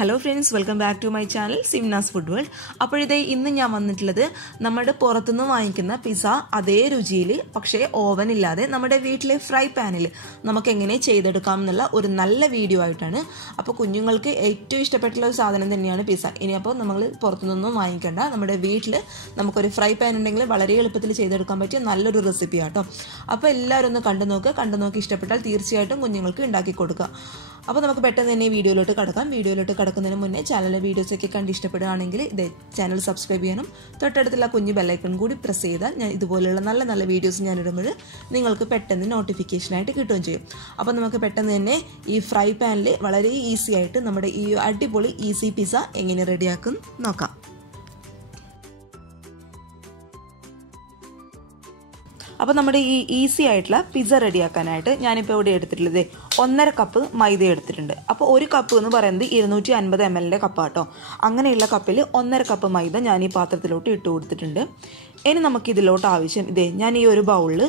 Hello friends, welcome back to my channel Simna's Food World. അപ്പോൾ ഇതേ ഇന്ന് ഞാൻ വന്നിട്ടുള്ളത് നമ്മുടെ പുറത്തുനിന്ന് വാങ്ങിക്കുന്ന പിസ്സ അതേ രുചിയിൽ പക്ഷേ ഓവൻ ഇല്ലാതെ നമ്മുടെ വീട്ടിലെ ഫ്രൈ പാനിൽ നമുക്ക് എങ്ങനെ ചെയ്തെടുക്കാം എന്നുള്ള ഒരു നല്ല വീഡിയോ ആയിട്ടാണ്. അപ്പോൾ കുഞ്ഞുങ്ങൾക്ക് ഏറ്റവും ഇഷ്ടപ്പെട്ടുള്ള ഒരു സാധനം തന്നെയാണ് പിസ്സ. ഇനി അപ്പോൾ നമ്മൾ പുറത്തുനിന്നൊന്നും വാങ്ങിക്കേണ്ട, നമ്മുടെ വീട്ടിൽ നമുക്കൊരു ഫ്രൈ പാൻ ഉണ്ടെങ്കിൽ വളരെ എളുപ്പത്തിൽ ചെയ്തെടുക്കാൻ പറ്റിയ നല്ലൊരു റെസിപ്പി ആട്ടോ. അപ്പോൾ എല്ലാവരും ഒന്ന് കണ്ടു നോക്കി ഇഷ്ടപ്പെട്ടാൽ തീർച്ചയായിട്ടും കുഞ്ഞുങ്ങൾക്ക് ഉണ്ടാക്കി കൊടുക്കുക. അപ്പോൾ നമുക്ക് പെട്ടെന്ന് തന്നെ വീഡിയോയിലോട്ട് കടക്കാം. വീഡിയോയിലോട്ട് കടക്കുന്നതിന് മുന്നേ ചാനലിലെ വീഡിയോസൊക്കെ കണ്ട് ഇഷ്ടപ്പെടുകയാണെങ്കിൽ ചാനൽ സബ്സ്ക്രൈബ് ചെയ്യണം. തൊട്ടടുത്തുള്ള കുഞ്ഞു ബെല്ലൈക്കൺ കൂടി പ്രസ് ചെയ്താൽ ഞാൻ ഇതുപോലെയുള്ള നല്ല നല്ല വീഡിയോസ് ഞാൻ ഇടുമ്പോൾ നിങ്ങൾക്ക് പെട്ടെന്ന് നോട്ടിഫിക്കേഷനായിട്ട് കിട്ടുകയും ചെയ്യും. അപ്പോൾ നമുക്ക് പെട്ടെന്ന് തന്നെ ഈ ഫ്രൈ പാനിൽ വളരെ ഈസി ആയിട്ട് നമ്മുടെ ഈ അടിപൊളി ഈസി പിസ്സ എങ്ങനെ റെഡിയാക്കും നോക്കാം. അപ്പോൾ നമ്മുടെ ഈ ഈസി ആയിട്ടുള്ള പിസ്സ റെഡിയാക്കാനായിട്ട് ഞാനിപ്പോൾ ഇവിടെ എടുത്തിട്ടുള്ളത് 1.5 കപ്പ് മൈദ എടുത്തിട്ടുണ്ട്. അപ്പോൾ ഒരു കപ്പ് എന്ന് പറയുന്നത് 250 ml കപ്പാട്ടോ. അങ്ങനെയുള്ള കപ്പിൽ 1.5 കപ്പ് മൈദ ഞാൻ ഈ പാത്രത്തിലോട്ട് ഇട്ട് കൊടുത്തിട്ടുണ്ട്. ഇനി നമുക്കിതിലോട്ട് ആവശ്യം ഞാൻ ഈ ഒരു ബൗളിൽ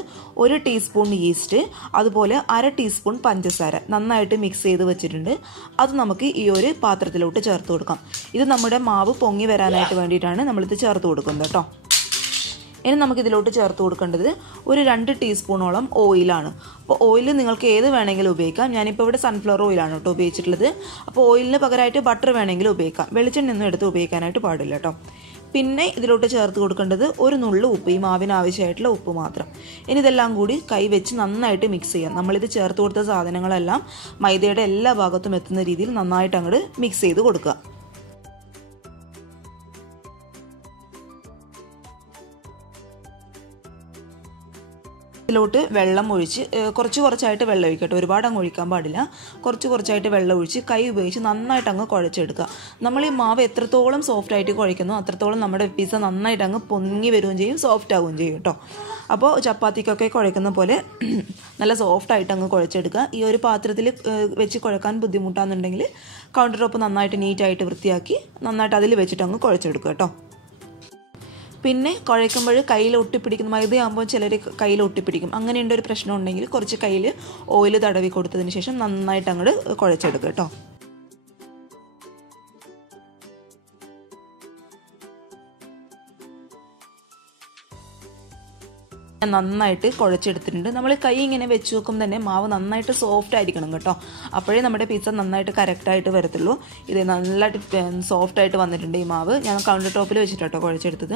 1 ടീസ്പൂൺ ഈസ്റ്റ്, അതുപോലെ 1/2 ടീസ്പൂൺ പഞ്ചസാര നന്നായിട്ട് മിക്സ് ചെയ്ത് വെച്ചിട്ടുണ്ട്. അത് നമുക്ക് ഈ ഒരു പാത്രത്തിലോട്ട് ചേർത്ത് കൊടുക്കാം. ഇത് നമ്മുടെ മാവ് പൊങ്ങി വരാനായിട്ട് വേണ്ടിയിട്ടാണ് നമ്മളിത് ചേർത്ത് കൊടുക്കുന്നത് കേട്ടോ. ഇനി നമുക്കിതിലോട്ട് ചേർത്ത് കൊടുക്കേണ്ടത് ഒരു 2 ടീസ്പൂണോളം ഓയിലാണ്. അപ്പോൾ ഓയിൽ നിങ്ങൾക്ക് ഏത് വേണമെങ്കിലും ഉപയോഗിക്കാം. ഞാനിപ്പോൾ ഇവിടെ സൺഫ്ലവർ ഓയിലാണ് കേട്ടോ ഉപയോഗിച്ചിട്ടുള്ളത്. അപ്പോൾ ഓയിലിന് പകരമായിട്ട് ബട്ടർ വേണമെങ്കിലും ഉപയോഗിക്കാം. വെളിച്ചെണ്ണയൊന്നും എടുത്ത് ഉപയോഗിക്കാനായിട്ട് പാടില്ല കേട്ടോ. പിന്നെ ഇതിലോട്ട് ചേർത്ത് കൊടുക്കേണ്ടത് ഒരു നുള്ളു ഉപ്പ്, ഈ മാവിന് ആവശ്യമായിട്ടുള്ള ഉപ്പ് മാത്രം. ഇനി ഇതെല്ലാം കൂടി കൈ വെച്ച് നന്നായിട്ട് മിക്സ് ചെയ്യാം. നമ്മളിത് ചേർത്ത് കൊടുത്ത സാധനങ്ങളെല്ലാം മൈദയുടെ എല്ലാ ഭാഗത്തും എത്തുന്ന രീതിയിൽ നന്നായിട്ട് അങ്ങോട്ട് മിക്സ് ചെയ്ത് കൊടുക്കുക. ഇതിലോട്ട് വെള്ളം ഒഴിച്ച് കുറച്ചായിട്ട് വെള്ളം ഒഴിക്കട്ടെ, ഒരുപാട് അങ്ങ് ഒഴിക്കാൻ പാടില്ല. കുറച്ചായിട്ട് വെള്ളം ഒഴിച്ച് കൈ ഉപയോഗിച്ച് നന്നായിട്ട് അങ്ങ് കുഴച്ചെടുക്കുക. നമ്മൾ ഈ മാവ് എത്രത്തോളം സോഫ്റ്റ് ആയിട്ട് കുഴയ്ക്കുന്നു അത്രത്തോളം നമ്മുടെ പിസ്സ നന്നായിട്ട് അങ്ങ് പൊങ്ങി വരികയും ചെയ്യും, സോഫ്റ്റ് ആവുകയും ചെയ്യും കേട്ടോ. അപ്പോൾ ചപ്പാത്തിക്കൊക്കെ കുഴക്കുന്ന പോലെ നല്ല സോഫ്റ്റ് ആയിട്ട് അങ്ങ് കുഴച്ചെടുക്കുക. ഈ ഒരു പാത്രത്തിൽ വെച്ച് കുഴക്കാൻ ബുദ്ധിമുട്ടാണെന്നുണ്ടെങ്കിൽ കൗണ്ടർ ടോപ്പ് നന്നായിട്ട് നീറ്റായിട്ട് വൃത്തിയാക്കി നന്നായിട്ട് അതിൽ വെച്ചിട്ട് അങ്ങ് കുഴച്ചെടുക്കുക കേട്ടോ. പിന്നെ കുഴയ്ക്കുമ്പോൾ കയ്യിൽ ഒട്ടിപ്പിടിക്കുന്ന മൈദയാകുമ്പോൾ ചിലർ കയ്യിൽ ഒട്ടിപ്പിടിക്കും. അങ്ങനെയുള്ള ഒരു പ്രശ്നം ഉണ്ടെങ്കിൽ കുറച്ച് കയ്യിൽ ഓയിൽ തടവി കൊടുത്തതിന് ശേഷം നന്നായിട്ട് അങ്ങോട്ട് കുഴച്ചെടുക്കുക കേട്ടോ. നന്നായിട്ട് കുഴച്ചെടുത്തിട്ടുണ്ട്. നമ്മൾ കൈ ഇങ്ങനെ വെച്ച് നോക്കുമ്പോൾ തന്നെ മാവ് നന്നായിട്ട് സോഫ്റ്റ് ആയിരിക്കണം കേട്ടോ. അപ്പോഴേ നമ്മുടെ പിസ്സ നന്നായിട്ട് കറക്റ്റായിട്ട് വരത്തുള്ളൂ. ഇത് നല്ലതായിട്ട് സോഫ്റ്റായിട്ട് വന്നിട്ടുണ്ട് ഈ മാവ്. ഞാൻ കൗണ്ടർ ടോപ്പിൽ വെച്ചിട്ടോ കുഴച്ചെടുത്തത്.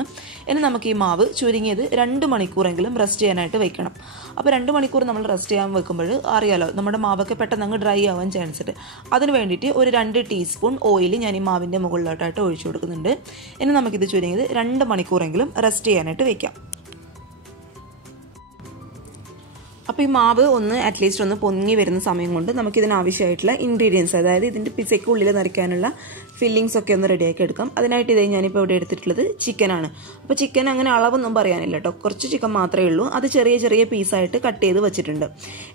ഇനി നമുക്ക് ഈ മാവ് ചുരുങ്ങിയത് 2 മണിക്കൂറെങ്കിലും റെസ്റ്റ് ചെയ്യാനായിട്ട് വെക്കണം. അപ്പോൾ 2 മണിക്കൂർ നമ്മൾ റെസ്റ്റ് ചെയ്യാൻ വെക്കുമ്പോൾ അറിയാലോ നമ്മുടെ മാവൊക്കെ പെട്ടെന്ന് അങ്ങ് ഡ്രൈ ആവാൻ ചാൻസ് ഉണ്ട്. അതിന് വേണ്ടിയിട്ട് ഒരു 2 ടീസ്പൂൺ ഓയിൽ ഞാൻ ഈ മാവിൻ്റെ മുകളിലോട്ടായിട്ട് ഒഴിച്ചു കൊടുക്കുന്നുണ്ട്. ഇനി നമുക്കിത് ചുരുങ്ങിയത് 2 മണിക്കൂറെങ്കിലും റെസ്റ്റ് ചെയ്യാനായിട്ട് വെക്കാം. അപ്പോൾ ഈ മാവ് അറ്റ്ലീസ്റ്റ് ഒന്ന് പൊങ്ങി വരുന്ന സമയം കൊണ്ട് നമുക്കിതിനാവശ്യമായിട്ടുള്ള ഇൻഗ്രീഡിയൻസ്, അതായത് ഇതിൻ്റെ പിസ്സയ്ക്ക് ഉള്ളിൽ നിറയ്ക്കാനുള്ള ഫില്ലിങ്സ് ഒക്കെ ഒന്ന് റെഡിയാക്കി എടുക്കാം. അതിനായിട്ട് ഞാനിപ്പോൾ ഇവിടെ എടുത്തിട്ടുള്ളത് ചിക്കനാണ്. അപ്പോൾ ചിക്കൻ അങ്ങനെ അളവൊന്നും പറയാനില്ല കേട്ടോ, കുറച്ച് ചിക്കൻ മാത്രമേ ഉള്ളൂ. അത് ചെറിയ പീസായിട്ട് കട്ട് ചെയ്ത് വെച്ചിട്ടുണ്ട്.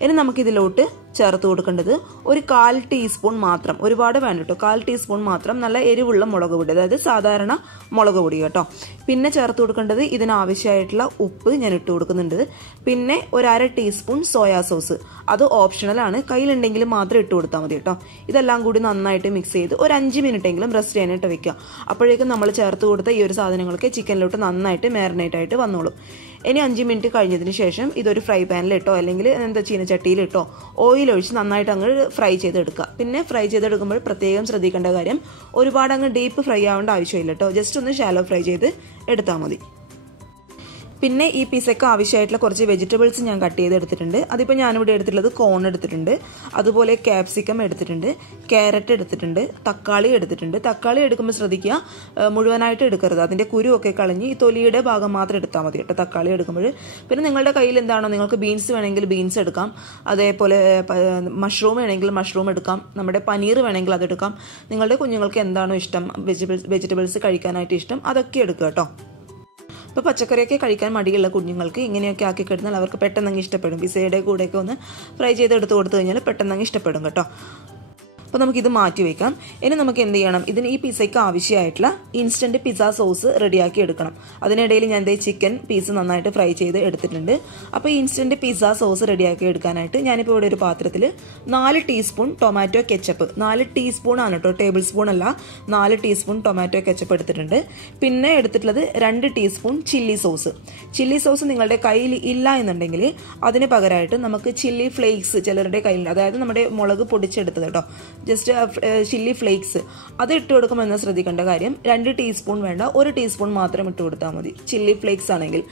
ഇനി നമുക്കിതിലോട്ട് ചേർത്ത് കൊടുക്കേണ്ടത് ഒരു 1/4 ടീസ്പൂൺ മാത്രം, ഒരുപാട് വേണ്ട കേട്ടോ, 1/4 ടീസ്പൂൺ മാത്രം നല്ല എരിവുള്ള മുളക് പൊടി, അതായത് സാധാരണ മുളക് പൊടി കേട്ടോ. പിന്നെ ചേർത്ത് കൊടുക്കേണ്ടത് ഇതിനാവശ്യമായിട്ടുള്ള ഉപ്പ് ഞാൻ ഇട്ട് കൊടുക്കുന്നുണ്ട്. പിന്നെ ഒരു 1/2 ടീസ്പൂൺ സോയാ സോസ്, അത് ഓപ്ഷണലാണ്, കയ്യിലുണ്ടെങ്കിൽ മാത്രം ഇട്ട് കൊടുത്താൽ മതി കേട്ടോ. ഇതെല്ലാം കൂടി നന്നായിട്ട് മിക്സ് ചെയ്ത് ഒരു 5 മിനിറ്റെങ്കിലും റെസ്റ്റ് ചെയ്യാനായിട്ട് വെക്കുക. അപ്പോഴേക്കും നമ്മൾ ചേർത്ത് കൊടുത്ത ഈ ഒരു സാധനങ്ങളൊക്കെ ചിക്കനിലോട്ട് നന്നായിട്ട് മാരിനേറ്റ് ആയിട്ട് വന്നോളും. ഇനി 5 മിനിറ്റ് കഴിഞ്ഞതിന് ശേഷം ഇതൊരു ഫ്രൈ പാനിലിട്ടോ അല്ലെങ്കിൽ ചീനച്ചട്ടിയിലിട്ടോ ഓയിൽ ഒഴിച്ച് നന്നായിട്ട് അങ്ങ് ഫ്രൈ ചെയ്തെടുക്കുക. പിന്നെ ഫ്രൈ ചെയ്തെടുക്കുമ്പോൾ പ്രത്യേകം ശ്രദ്ധിക്കേണ്ട കാര്യം, ഒരുപാട് അങ്ങ് ഡീപ്പ് ഫ്രൈ ആവേണ്ട ആവശ്യമില്ല കേട്ടോ, ജസ്റ്റ് ഒന്ന് ഷാലോ ഫ്രൈ ചെയ്ത് എടുത്താൽ മതി. പിന്നെ ഈ പിസ്സയ്ക്ക് ആവശ്യമായിട്ടുള്ള കുറച്ച് വെജിറ്റബിൾസ് ഞാൻ കട്ട് ചെയ്തെടുത്തിട്ടുണ്ട്. അതിപ്പോൾ ഞാനിവിടെ എടുത്തിട്ടുള്ളത് കോൺ എടുത്തിട്ടുണ്ട്, അതുപോലെ ക്യാപ്സിക്കം എടുത്തിട്ടുണ്ട്, ക്യാരറ്റ് എടുത്തിട്ടുണ്ട്, തക്കാളി എടുത്തിട്ടുണ്ട്. തക്കാളി എടുക്കുമ്പോൾ ശ്രദ്ധിക്കുക, മുഴുവനായിട്ട് എടുക്കരുത്, അതിൻ്റെ കുരുവൊക്കെ കളഞ്ഞ് ഈ തൊലിയുടെ ഭാഗം മാത്രം എടുത്താൽ മതി കേട്ടോ തക്കാളി എടുക്കുമ്പോൾ. പിന്നെ നിങ്ങളുടെ കയ്യിൽ എന്താണോ, നിങ്ങൾക്ക് ബീൻസ് വേണമെങ്കിൽ ബീൻസ് എടുക്കാം, അതേപോലെ മഷ്റൂം വേണമെങ്കിൽ മഷ്റൂം എടുക്കാം, നമ്മുടെ പനീർ വേണമെങ്കിൽ അതെടുക്കാം. നിങ്ങളുടെ കുഞ്ഞുങ്ങൾക്ക് എന്താണോ ഇഷ്ടം, വെജിറ്റബിൾസ് കഴിക്കാനായിട്ട് ഇഷ്ടം, അതൊക്കെ എടുക്കുക കേട്ടോ. അപ്പോൾ പച്ചക്കറിയൊക്കെ കഴിക്കാൻ മടിയുള്ള കുഞ്ഞുങ്ങൾക്ക് ഇങ്ങനെയൊക്കെ ആക്കി കഴിഞ്ഞാൽ അവർക്ക് പെട്ടെന്ന് ഇഷ്ടപ്പെടും. പിസ്സയുടെ കൂടെയൊക്കെ ഒന്ന് ഫ്രൈ ചെയ്ത് എടുത്ത് കൊടുത്തു കഴിഞ്ഞാൽ പെട്ടെന്ന് ഇഷ്ടപ്പെടും കേട്ടോ. അപ്പോൾ നമുക്കിത് മാറ്റി വയ്ക്കാം. ഇനി നമുക്ക് എന്ത് ചെയ്യണം, ഇതിന് ഈ പിസയ്ക്ക് ആവശ്യമായിട്ടുള്ള ഇൻസ്റ്റൻറ്റ് പിസ്സ സോസ് റെഡിയാക്കി എടുക്കണം. അതിനിടയിൽ ഞാൻ ചിക്കൻ പീസ് നന്നായിട്ട് ഫ്രൈ ചെയ്ത് എടുത്തിട്ടുണ്ട്. അപ്പോൾ ഈ ഇൻസ്റ്റൻറ്റ് പിസ്സ സോസ് റെഡിയാക്കി എടുക്കാനായിട്ട് ഞാനിപ്പോൾ ഇവിടെ ഒരു പാത്രത്തിൽ 4 ടീസ്പൂൺ ടൊമാറ്റോ കെച്ചപ്പ്, 4 ടീസ്പൂൺ ആണ് കേട്ടോ, ടേബിൾ സ്പൂൺ അല്ല, 4 ടീസ്പൂൺ ടൊമാറ്റോ കെച്ചപ്പ് എടുത്തിട്ടുണ്ട്. പിന്നെ എടുത്തിട്ടുള്ളത് 2 teaspoon chilli sauce. Chilli sauce നിങ്ങളുടെ കയ്യിൽ ഇല്ല എന്നുണ്ടെങ്കിൽ അതിന് പകരമായിട്ട് നമുക്ക് ചില്ലി ഫ്ലേക്സ് ചിലരുടെ കയ്യിൽ, അതായത് നമ്മുടെ മുളക് പൊടിച്ചെടുത്തത് കേട്ടോ, ജസ്റ്റ് ചില്ലി ഫ്ലേക്സ് അത് ഇട്ട് കൊടുക്കുമെന്ന് ശ്രദ്ധിക്കേണ്ട കാര്യം 2 ടീസ്പൂൺ വേണ്ട, 1 ടീസ്പൂൺ മാത്രം ഇട്ട് കൊടുത്താൽ മതി ചില്ലി ഫ്ലേക്സ് ആണെങ്കിൽ.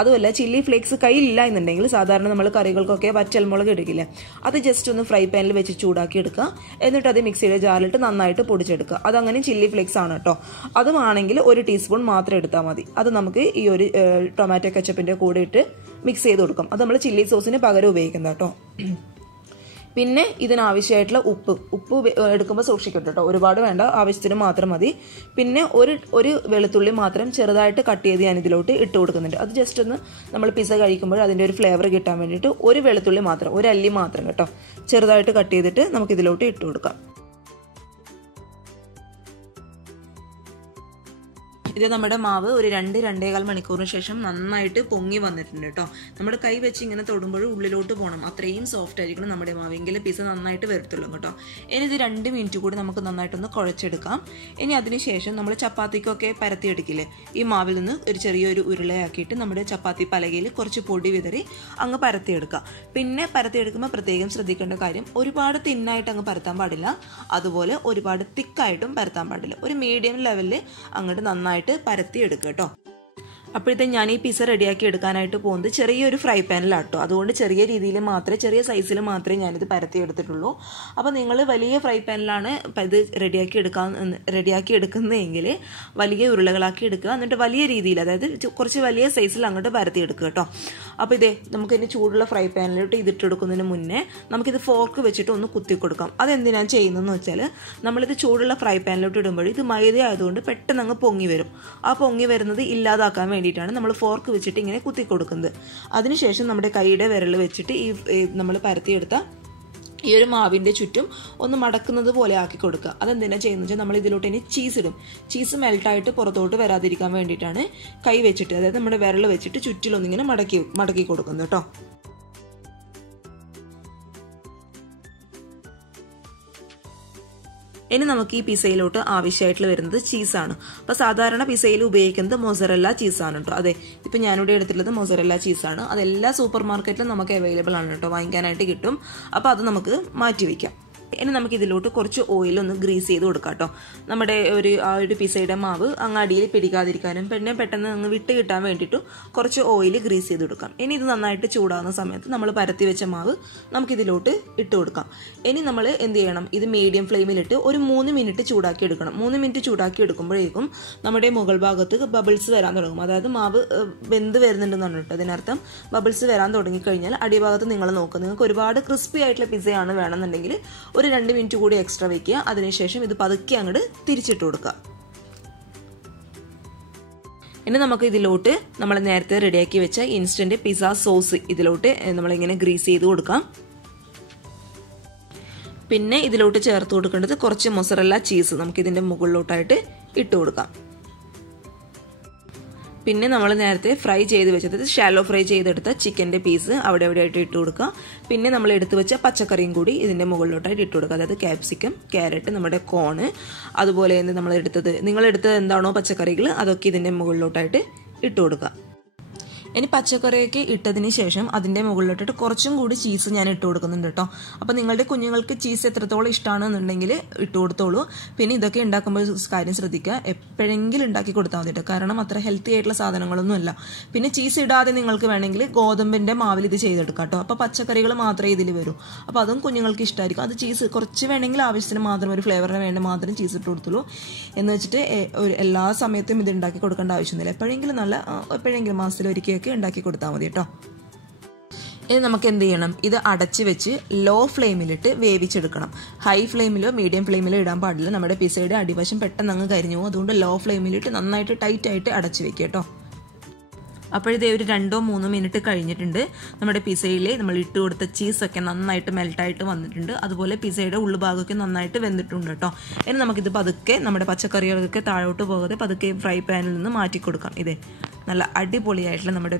അതുമല്ല ചില്ലി ഫ്ലേക്സ് കയ്യിലില്ല എന്നുണ്ടെങ്കിൽ സാധാരണ നമ്മൾ കറികൾക്കൊക്കെ വറ്റൽമുളക് എടുക്കില്ല, അത് ജസ്റ്റ് ഒന്ന് ഫ്രൈ പാനിൽ വെച്ച് ചൂടാക്കി എടുക്കുക. എന്നിട്ട് അത് മിക്സിയുടെ ജാറിലിട്ട് നന്നായിട്ട് പൊടിച്ചെടുക്കുക. അതങ്ങനെ ചില്ലി ഫ്ലേക്സ് ആണ് കേട്ടോ. അതുമാണെങ്കിൽ 1 ടീസ്പൂൺ മാത്രം എടുത്താൽ മതി. അത് നമുക്ക് ഈ ഒരു ടൊമാറ്റോ കെച്ചപ്പിന്റെ കൂടെ ഇട്ട് മിക്സ് ചെയ്ത് കൊടുക്കാം. അത് നമ്മൾ ചില്ലി സോസിന് പകരം ഉപയോഗിക്കുന്നത് കേട്ടോ. പിന്നെ ഇതിനാവശ്യമായിട്ടുള്ള ഉപ്പ് എടുക്കുമ്പോൾ സൂക്ഷിക്കട്ടെ കേട്ടോ, ഒരുപാട് വേണ്ട, ആവശ്യത്തിന് മാത്രം മതി. പിന്നെ ഒരു വെളുത്തുള്ളി മാത്രം ചെറുതായിട്ട് കട്ട് ചെയ്ത് ഞാൻ ഇതിലോട്ട് ഇട്ട് കൊടുക്കുന്നുണ്ട്. അത് ജസ്റ്റ് ഒന്ന് നമ്മൾ പിസ്സ കഴിക്കുമ്പോൾ അതിൻ്റെ ഒരു ഫ്ലേവർ കിട്ടാൻ വേണ്ടിയിട്ട് ഒരു വെളുത്തുള്ളി മാത്രം, ഒരു അല്ലി മാത്രം കേട്ടോ, ചെറുതായിട്ട് കട്ട് ചെയ്തിട്ട് നമുക്ക് ഇതിലോട്ട് ഇട്ട് കൊടുക്കാം. ഇത് നമ്മുടെ മാവ് ഒരു 2-2.25 മണിക്കൂറിന് ശേഷം നന്നായിട്ട് പൊങ്ങി വന്നിട്ടുണ്ട് കേട്ടോ. നമ്മുടെ കൈ വെച്ച് ഇങ്ങനെ തൊടുമ്പോൾ ഉള്ളിലോട്ട് പോകണം, അത്രയും സോഫ്റ്റ് ആയിരിക്കണം നമ്മുടെ മാവ്, എങ്കിലും പിസ്സ നന്നായിട്ട് വരത്തുള്ളൂ കേട്ടോ. ഇനി ഇത് 2 മിനിറ്റ് കൂടി നമുക്ക് നന്നായിട്ടൊന്ന് കുഴച്ചെടുക്കാം. ഇനി അതിനുശേഷം നമ്മൾ ചപ്പാത്തിക്കൊക്കെ പരത്തിയെടുക്കില്ലേ, ഈ മാവിൽ നിന്ന് ഒരു ചെറിയൊരു ഉരുളയാക്കിയിട്ട് നമ്മുടെ ചപ്പാത്തി പലകയിൽ കുറച്ച് പൊടി വിതറി അങ്ങ് പരത്തിയെടുക്കാം. പിന്നെ പരത്തിയെടുക്കുമ്പോൾ പ്രത്യേകം ശ്രദ്ധിക്കേണ്ട കാര്യം, ഒരുപാട് തിന്നായിട്ട് അങ്ങ് പരത്താൻ പാടില്ല, അതുപോലെ ഒരുപാട് തിക്കായിട്ടും പരത്താൻ പാടില്ല. ഒരു മീഡിയം ലെവലിൽ അങ്ങോട്ട് നന്നായിട്ട് പരത്തി എടുക്കുക കേട്ടോ. അപ്പോഴത്തെ ഞാൻ ഈ പിസ്സ റെഡിയാക്കി എടുക്കാനായിട്ട് പോകുന്നത് ചെറിയൊരു ഫ്രൈ പാനിലാട്ടോ. അതുകൊണ്ട് ചെറിയ രീതിയിൽ മാത്രമേ, ചെറിയ സൈസിൽ മാത്രമേ ഞാനിത് പരത്തി എടുത്തിട്ടുള്ളൂ. അപ്പോൾ നിങ്ങൾ വലിയ ഫ്രൈ പാനിലാണ് ഇത് റെഡിയാക്കി എടുക്കുന്നതെങ്കിൽ വലിയ ഉരുളകളാക്കി എടുക്കുക. എന്നിട്ട് വലിയ രീതിയിൽ, അതായത് കുറച്ച് വലിയ സൈസിൽ അങ്ങോട്ട് പരത്തി എടുക്കുക കേട്ടോ. അപ്പോൾ ഇതേ നമുക്ക് ഇതിന് ചൂടുള്ള ഫ്രൈ പാനിലോട്ട് ഇതിട്ടെടുക്കുന്നതിന് മുന്നേ നമുക്കിത് ഫോർക്ക് വെച്ചിട്ട് ഒന്ന് കുത്തി കൊടുക്കാം. അതെന്തിനാണ് ചെയ്യുന്നതെന്ന് വെച്ചാൽ, നമ്മളിത് ചൂടുള്ള ഫ്രൈ പാനിലോട്ട് ഇടുമ്പോൾ ഇത് മൈദ ആയതുകൊണ്ട് പെട്ടെന്ന് അങ്ങ് പൊങ്ങി വരും. ആ പൊങ്ങി വരുന്നത് ഇല്ലാതാക്കാൻ വേണ്ടിയിട്ടാണ് നമ്മൾ ഫോർക്ക് വെച്ചിട്ട് ഇങ്ങനെ കുത്തി കൊടുക്കുന്നത്. അതിനുശേഷം നമ്മുടെ കൈയുടെ വിരൽ വെച്ചിട്ട് ഈ നമ്മൾ പരത്തിയെടുത്ത ഈ ഒരു മാവിൻ്റെ ചുറ്റും ഒന്ന് മടക്കുന്നത് പോലെ ആക്കി കൊടുക്കുക. അതെന്തിനാ ചെയ്യുന്നത് വെച്ചാൽ, നമ്മൾ ഇതിലോട്ട് ഇനി ചീസ് ഇടും. ചീസ് മെൽട്ടായിട്ട് പുറത്തോട്ട് വരാതിരിക്കാൻ വേണ്ടിയിട്ടാണ് കൈ വെച്ചിട്ട്, അതായത് നമ്മുടെ വിരൽ വെച്ചിട്ട് ചുറ്റിലൊന്നിങ്ങനെ മടക്കി കൊടുക്കുന്നത് കേട്ടോ. ഇനി നമുക്ക് ഈ പിസയിലോട്ട് ആവശ്യമായിട്ടുള്ള വരുന്നത് ചീസാണ്. അപ്പോൾ സാധാരണ പിസയിൽ ഉപയോഗിക്കുന്നത് മൊസറല്ല ചീസാണ് കേട്ടോ. അതെ, ഇപ്പം ഞാനിവിടെ എടുത്തിട്ടുള്ളത് മൊസറല്ല ചീസാണ്. അതെല്ലാ സൂപ്പർ മാർക്കറ്റിലും നമുക്ക് അവൈലബിൾ ആണ് കേട്ടോ, വാങ്ങിക്കാനായിട്ട് കിട്ടും. അപ്പോൾ അത് നമുക്ക് മാറ്റി വയ്ക്കാം. ഇനി നമുക്ക് ഇതിലോട്ട് കുറച്ച് ഓയിലൊന്ന് ഗ്രീസ് ചെയ്ത് കൊടുക്കാം കേട്ടോ. നമ്മുടെ ആ ഒരു പിസയുടെ മാവ് അങ്ങ് അടിയിൽ പിടിക്കാതിരിക്കാനും പിന്നെ പെട്ടെന്ന് അങ്ങ് വിട്ട് കിട്ടാൻ വേണ്ടിയിട്ടും കുറച്ച് ഓയിൽ ഗ്രീസ് ചെയ്ത് കൊടുക്കാം. ഇനി ഇത് നന്നായിട്ട് ചൂടാകുന്ന സമയത്ത് നമ്മൾ പരത്തി വെച്ച മാവ് നമുക്കിതിലോട്ട് ഇട്ട് കൊടുക്കാം. ഇനി നമ്മൾ എന്ത് ചെയ്യണം, ഇത് മീഡിയം ഫ്ലെയിമിലിട്ട് ഒരു 3 മിനിറ്റ് ചൂടാക്കി എടുക്കണം. 3 മിനിറ്റ് ചൂടാക്കി എടുക്കുമ്പോഴേക്കും നമ്മുടെ മുകൾ ഭാഗത്ത് ബബിൾസ് വരാൻ തുടങ്ങും. അതായത് മാവ് വെന്ത് വരുന്നുണ്ടെന്നാണ് കേട്ടോ അതിനർത്ഥം. ബബിൾസ് വരാൻ തുടങ്ങിക്കഴിഞ്ഞാൽ അടിഭാഗത്ത് നിങ്ങൾ നോക്കുക. നിങ്ങൾക്ക് ഒരുപാട് ക്രിസ്പി ആയിട്ടുള്ള പിസയാണ് വേണമെന്നുണ്ടെങ്കിൽ ഒരു 2 മിനിറ്റ് കൂടി എക്സ്ട്രാ വെക്കുക. അതിനുശേഷം ഇത് പതുക്കെ അങ്ങോട്ട് തിരിച്ചിട്ട് കൊടുക്കുക. ഇനി നമുക്ക് ഇതിലോട്ട് നമ്മൾ നേരത്തെ റെഡിയാക്കി വെച്ച ഇൻസ്റ്റന്റ് പിസ്സ സോസ് ഇതിലോട്ട് നമ്മളിങ്ങനെ ഗ്രീസ് ചെയ്ത് കൊടുക്കാം. പിന്നെ ഇതിലോട്ട് ചേർത്ത് കൊടുക്കേണ്ടത് കുറച്ച് മൊസറല്ല ചീസ് നമുക്ക് ഇതിന്റെ മുകളിലോട്ടായിട്ട് ഇട്ട് കൊടുക്കാം. പിന്നെ നമ്മൾ നേരത്തെ ഫ്രൈ ചെയ്ത് വെച്ചത് ഷാലോ ഫ്രൈ ചെയ്തെടുത്ത ചിക്കൻ്റെ പീസ് അവിടെ എവിടെയായിട്ട് ഇട്ട് കൊടുക്കുക. പിന്നെ നമ്മൾ എടുത്തു വെച്ച പച്ചക്കറിയും കൂടി ഇതിൻ്റെ മുകളിലോട്ടായിട്ട് ഇട്ട് കൊടുക്കുക. അതായത് ക്യാപ്സിക്കം, ക്യാരറ്റ്, നമ്മുടെ കോണ്, അതുപോലെ തന്നെ നിങ്ങളെടുത്തത് എന്താണോ പച്ചക്കറികൾ അതൊക്കെ ഇതിൻ്റെ മുകളിലോട്ടായിട്ട് ഇട്ട് കൊടുക്കുക. ഇനി പച്ചക്കറിയൊക്കെ ഇട്ടതിന് ശേഷം അതിൻ്റെ മുകളിലോട്ടിട്ട് കുറച്ചും കൂടി ചീസ് ഞാൻ ഇട്ട് കൊടുക്കുന്നുണ്ട് കേട്ടോ. അപ്പോൾ നിങ്ങളുടെ കുഞ്ഞുങ്ങൾക്ക് ചീസ് എത്രത്തോളം ഇഷ്ടമാണെന്നുണ്ടെങ്കിൽ ഇട്ട് കൊടുത്തോളൂ. പിന്നെ ഇതൊക്കെ ഉണ്ടാക്കുമ്പോൾ കാര്യം ശ്രദ്ധിക്കുക, എപ്പോഴെങ്കിലും ഉണ്ടാക്കി കൊടുത്താൽ മതി കേട്ടോ. കാരണം അത്ര ഹെൽത്തി ആയിട്ടുള്ള സാധനങ്ങളൊന്നുമല്ല. പിന്നെ ചീസ് ഇടാതെ നിങ്ങൾക്ക് വേണമെങ്കിൽ ഗോതമ്പിൻ്റെ മാവിൽ ഇത് ചെയ്തെടുക്കാം കേട്ടോ. അപ്പോൾ പച്ചക്കറികൾ മാത്രമേ ഇതിൽ വരൂ. അപ്പോൾ അതും കുഞ്ഞുങ്ങൾക്ക് ഇഷ്ടമായിരിക്കും. അത് ചീസ് കുറച്ച് വേണമെങ്കിൽ ആവശ്യത്തിന് മാത്രം, ഒരു ഫ്ലേവറിന് വേണ്ടി മാത്രം ചീസ് ഇട്ട് കൊടുത്തുള്ളൂ. എന്ന് വെച്ചിട്ട് എല്ലാ സമയത്തും ഇത് ഉണ്ടാക്കി കൊടുക്കേണ്ട ആവശ്യമൊന്നുമില്ല. എപ്പോഴെങ്കിലും മാസത്തിലൊരിക്കൽ ഉണ്ടാക്കി കൊടുത്താൽ മതി കേട്ടോ. ഇനി നമുക്ക് എന്ത് ചെയ്യണം, ഇത് അടച്ചു വെച്ച് ലോ ഫ്ലെയിമിലിട്ട് വേവിച്ചെടുക്കണം. ഹൈ ഫ്ലെയിമിലോ മീഡിയം ഫ്ലെയിമിലോ ഇടാൻ പാടില്ല. നമ്മുടെ പിസയുടെ അടിവശം പെട്ടെന്ന് അങ്ങ് കരിഞ്ഞു പോകും. അതുകൊണ്ട് ലോ ഫ്ലെയിമിലിട്ട് നന്നായിട്ട് ടൈറ്റ് ആയിട്ട് അടച്ചു വെക്കുക കേട്ടോ. അപ്പോഴിതേ ഒരു 2-3 മിനിറ്റ് കഴിഞ്ഞിട്ടുണ്ട്. നമ്മുടെ പിസയിൽ നമ്മൾ ഇട്ട് കൊടുത്ത ചീസൊക്കെ നന്നായിട്ട് മെൽട്ടായിട്ട് വന്നിട്ടുണ്ട്. അതുപോലെ പിസയുടെ ഉള്ളുഭാഗമൊക്കെ നന്നായിട്ട് വെന്തിട്ടുണ്ട് കേട്ടോ. ഇനി നമുക്കിത് പതുക്കെ നമ്മുടെ പച്ചക്കറികളൊക്കെ താഴോട്ട് പോകാതെ പതുക്കെ ഫ്രൈ പാനിൽ നിന്ന് മാറ്റി കൊടുക്കാം. ഇതേ നല്ല അടിപൊളിയായിട്ടുള്ള നമ്മുടെ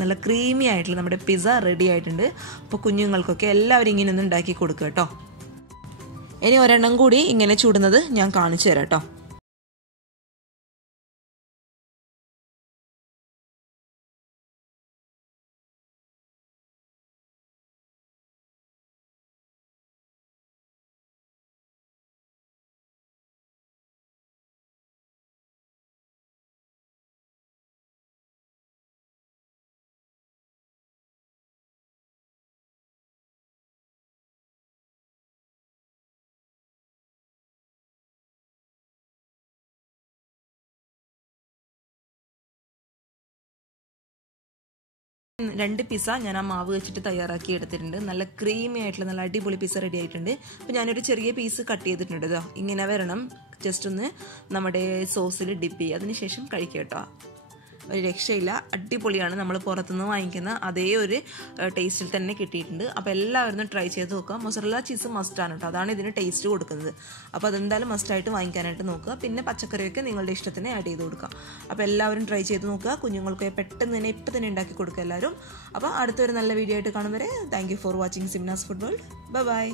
നല്ല ക്രീമി ആയിട്ടുള്ള നമ്മുടെ പിസ്സ റെഡി ആയിട്ടുണ്ട്. അപ്പോൾ കുഞ്ഞുങ്ങൾക്കൊക്കെ എല്ലാവരും ഇങ്ങനെ ഒന്ന് ഉണ്ടാക്കി കൊടുക്കുക കേട്ടോ. ഇനി ഒരെണ്ണം കൂടി ഇങ്ങനെ ചൂടുന്നത് ഞാൻ കാണിച്ചു തരാം കേട്ടോ. രണ്ട് പിസ്സ ഞാൻ ആ മാവ് വെച്ചിട്ട് തയ്യാറാക്കി എടുത്തിട്ടുണ്ട്. നല്ല ക്രീമി ആയിട്ടുള്ള നല്ല അടിപൊളി പിസ്സ റെഡി ആയിട്ടുണ്ട്. അപ്പോൾ ഞാനൊരു ചെറിയ പീസ് കട്ട് ചെയ്തിട്ടുണ്ട്. ഇതോ ഇങ്ങനെ വരണം. ജസ്റ്റ് ഒന്ന് നമ്മുടെ സോസിൽ ഡിപ്പ് ചെയ്യുക. അതിനുശേഷം കഴിക്കുക കേട്ടോ. ഒരു രക്ഷയില്ല, അടിപൊളിയാണ്. നമ്മൾ പുറത്തുനിന്ന് വാങ്ങിക്കുന്ന അതേ ഒരു ടേസ്റ്റിൽ തന്നെ കിട്ടിയിട്ടുണ്ട്. അപ്പോൾ എല്ലാവരും ട്രൈ ചെയ്ത് നോക്കുക. മൊസറല്ല ചീസ് മസ്റ്റാണ് കേട്ടോ, അതാണ് ഇതിന് ടേസ്റ്റ് കൊടുക്കുന്നത്. അപ്പോൾ അതെന്തായാലും മസ്റ്റായിട്ട് വാങ്ങിക്കാനായിട്ട് നോക്കുക. പിന്നെ പച്ചക്കറിയൊക്കെ നിങ്ങളുടെ ഇഷ്ടത്തിന് ആഡ് ചെയ്ത് കൊടുക്കുക. അപ്പോൾ എല്ലാവരും ട്രൈ ചെയ്ത് നോക്കുക. കുഞ്ഞുങ്ങൾക്ക് പെട്ടെന്ന് തന്നെ ഇപ്പം തന്നെ ഉണ്ടാക്കി കൊടുക്കുക എല്ലാവരും. അപ്പോൾ അടുത്തൊരു നല്ല വീഡിയോ ആയിട്ട് കാണും വരെ thank you for watching Simna's food world. By.